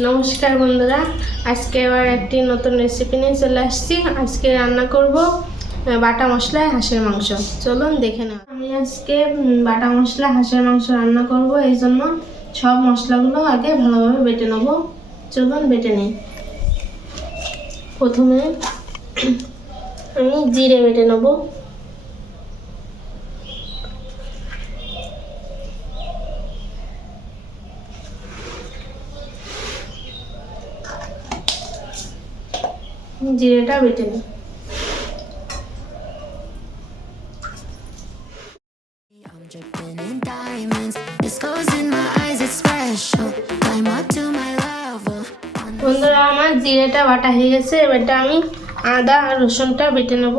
নমস্কার বন্ধুরা, আজকে আবার একটি নতুন রেসিপি নিয়ে চলে আসছি। আজকে রান্না করব বাটা মশলায় হাঁসের মাংস। চলুন দেখে নাও। আমি আজকে বাটা মশলা হাঁসের মাংস রান্না করব, এই জন্য সব মশলাগুলো আগে ভালোভাবে বেটে নেব। চলুন বেটে নিই। প্রথমে আমি জিরে বেটে নেব। জিরেটা বেটে নিই। বন্ধুরা, আমার জিরেটা বাটা হয়ে গেছে। এবারটা আমি আদা আর রসুনটা বেটে নেব।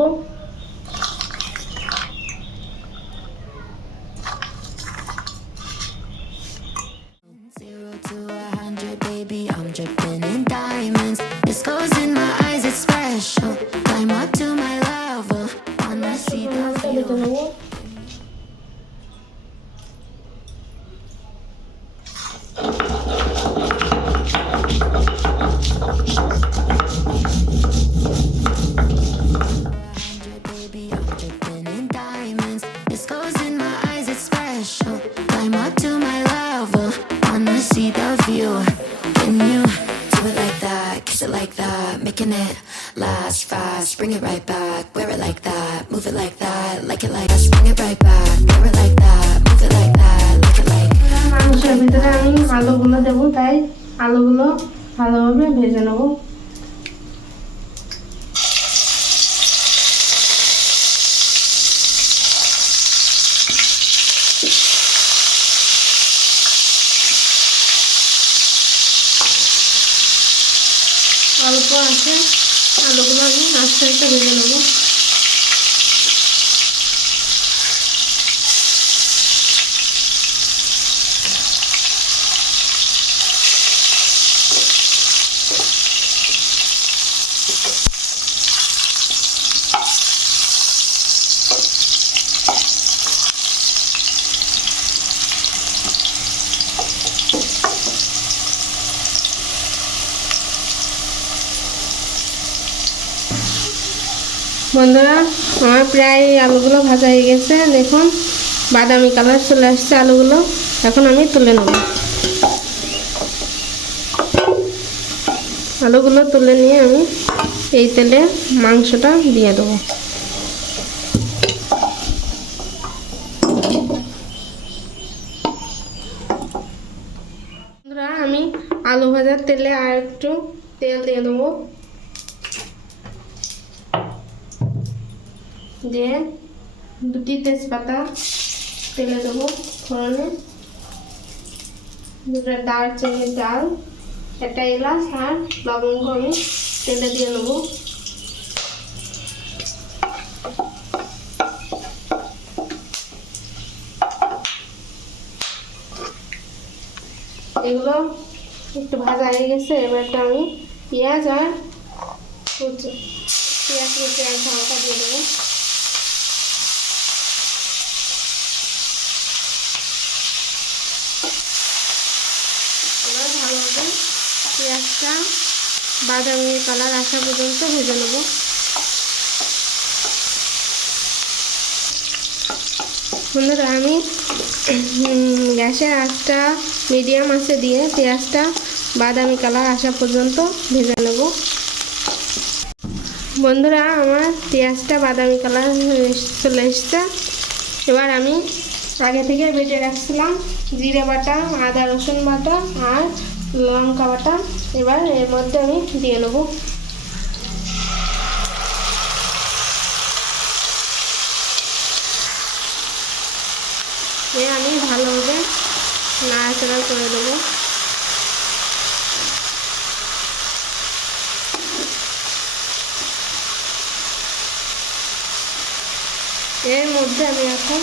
বেটে নেব। Making it last fast, bring it right back, wear it like that, move it like that, like it like that, bring it right back, wear it like that, move it like that, like it like মাংসের ভিতরে আমি আলুগুলো দেবো, তাই আলুগুলো ভালোভাবে ভেজে নেব। অল্প আছে আলুগুলো আমি আস্তে আস্তে ভেজে নেব। বন্ধুরা, আমার প্রায় আলুগুলো ভাজা হয়ে গেছে। দেখুন বাদামি কালার চলে আসছে আলুগুলো। এখন আমি তুলে নেব। আলুগুলো তুলে নিয়ে আমি এই তেলে মাংসটা দিয়ে দেবো। বন্ধুরা, আমি আলু ভাজার তেলে আর একটু তেল দিয়ে দেবো। দিয়ে দুটি তেজপাতা তেলে দেবো ফোড়নে, দুটো দারচিনির ডাল, একটা এলাচ আর লবঙ্গ আমি তেলে দিয়ে নেব। এগুলো একটু ভাজা হয়ে গেছে। এবারটা আমি পেঁয়াজ আর কুচি আর হালকা দিয়ে দেবো। এবার ভালোভাবে পেঁয়াজটা বাদামি কালার আসা পর্যন্ত ভেজে নেব। বন্ধুরা, আমি গ্যাসের আঁচটা মিডিয়াম আঁচে দিয়ে পেঁয়াজটা বাদামি কালার আসা পর্যন্ত ভেজে নেব। বন্ধুরা, আমার পেঁয়াজটা বাদামি কালার চলে এসছে। এবার আমি আগে থেকে বেটে রাখছিলাম জিরে বাটা, আদা রসুন বাটা আর লঙ্কা বাটা, এবার এর মধ্যে আমি দিয়ে নেব। আমি ভালোভাবে নাড়াচাড়া করে দেবো। এর মধ্যে আমি এখন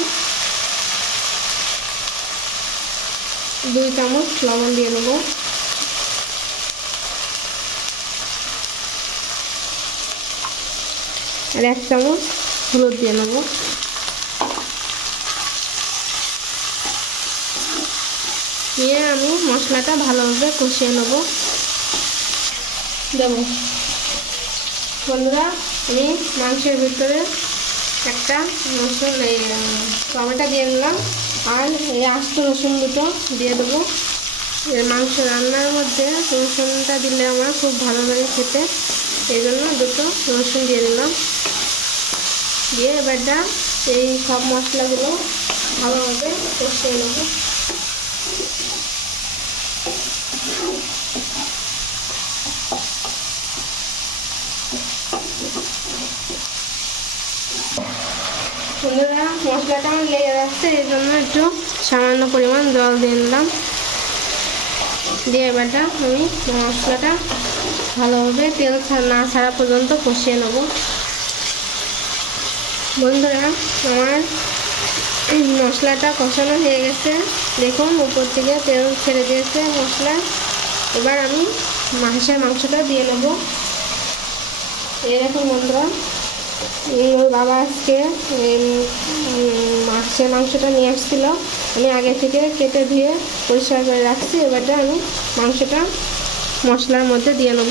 2 চামচ লবণ দিয়ে নেব। আর 1 চামচ হলুদ দিয়ে নেব। নিয়ে আমি মশলাটা ভালোভাবে কষিয়ে নেব। দেব। বন্ধুরা, আমি মাংসের ভিতরে একটা টমেটো দিয়ে দিলাম, আর এই আস্ত রসুন দুটো দিয়ে দেবো। মাংস রান্নার মধ্যে রসুনটা দিলে আমার খুব ভালো লাগে খেতে, এই জন্য দুটো রসুন দিয়ে দিলাম। দিয়ে এবারটা এই সব মশলাগুলো ভালোভাবে কষিয়ে নেব। বন্ধুরা, মশলাটা আমার লেগে যাচ্ছে, এই জন্য একটু সামান্য পরিমাণ জল দিয়ে নিলাম। দিয়ে এবারটা আমি মশলাটা ভালোভাবে তেল না ছাড়া পর্যন্ত কষিয়ে নেব। বন্ধুরা, আমার মশলাটা কষানো হয়ে গেছে, দেখুন উপর থেকে তেল ছেড়ে দিয়েছে মশলা। এবার আমি হাঁসের মাংসটা দিয়ে নেব। এই দেখুন বন্ধুরা, ওর বাবা আজকে মাছের মাংসটা নিয়ে আসছিল, আমি আগে থেকে কেটে ধুয়ে পরিষ্কার করে রাখছি। এবারটা আমি মাংসটা মশলার মধ্যে দিয়ে নেব।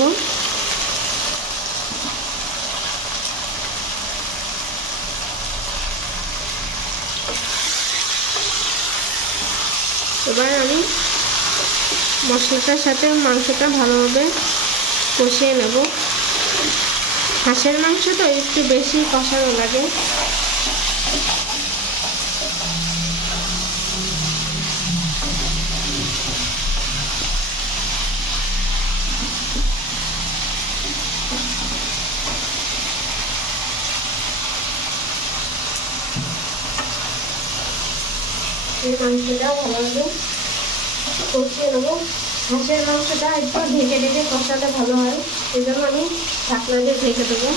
এবার আমি মশলাটার সাথে মাংসটা ভালোভাবে কষিয়ে নেব। হাঁসের মাংস তো একটু বেশি কষানো লাগে। এই মাংসটা ভালোভাবে কষিয়ে নেবো। হাঁসের মাংসটা একটু ঢেকে ঢেকে কষাতে ভালো হয়, এই জন্য আমি ঢাকনা দিয়ে ঢেকে দেবো।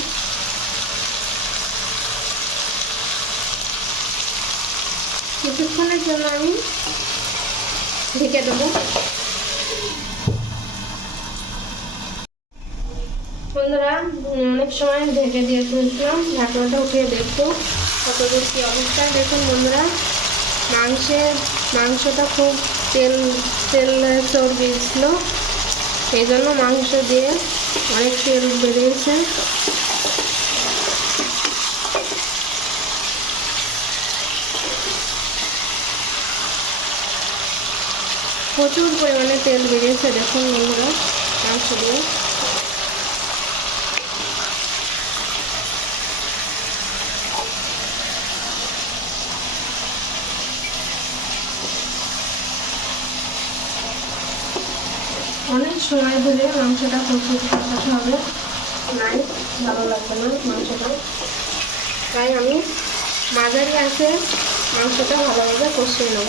কিছুক্ষণের জন্য আমি ঢেকে দেবো। বন্ধুরা, অনেক সময় ঢেকে দিয়ে তুলছিলাম, ঢাকনাটা উঠিয়ে দেখবো কত দূর কী অবস্থা। দেখুন বন্ধুরা, মাংসটা খুব তেল চর্বি ছিল, এই জন্য মাংস দিয়ে অনেক তেল বেরিয়েছে। প্রচুর পরিমাণে তেল বেরিয়েছে দেখুন বন্ধুরা মাংস দিয়ে। অনেক সময় ধরে মাংসটা কষাতে হবে, নাই ভালো লাগবে না মাংসটা, তাই আমি মাঝারি আছে মাংসটা ভালোভাবে কষিয়ে নেব।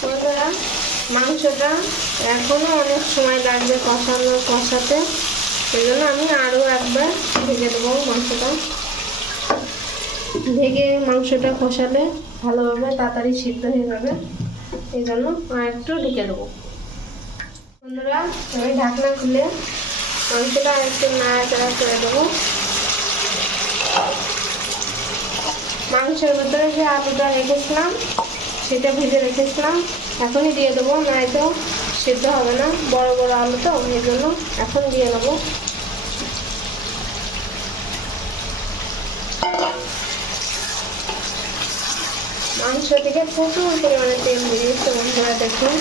বন্ধুরা, মাংসটা এখনও অনেক সময় লাগবে কষাতে, সেই জন্য আমি আরও একবার ঢেকে দেবো। ঢেকে মাংসটা কষালে ভালোভাবে তাড়াতাড়ি সিদ্ধ হয়ে যাবে, এই জন্য আর একটু ঢেকে দেবো। বন্ধুরা, আমি ঢাকনা খুলে মাংসটা একটু নাড়াচাড়া করে দেবো। মাংসের ভিতরে যে আলুটা রেখেছিলাম সেটা ভেজে রেখেছিলাম, এখনই দিয়ে দেবো, নয়তো সিদ্ধ হবে না, বড় বড় আলু তো, এই জন্য এখন দিয়ে নেবো। মাংস থেকে প্রচুর পরিমাণে তেল বেরিয়েছে বন্ধুরা, দেখুন।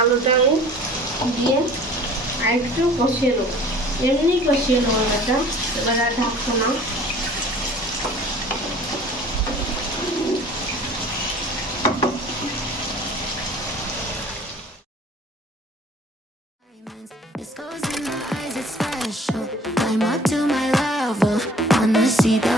আলুটা আমি দিয়ে আর একটু কষিয়ে নেবো, এমনি কষিয়ে নেবো এটা, এবার আর ঢাকবো না। This goes in my eyes, it's special. Climb up to my level. Wanna see the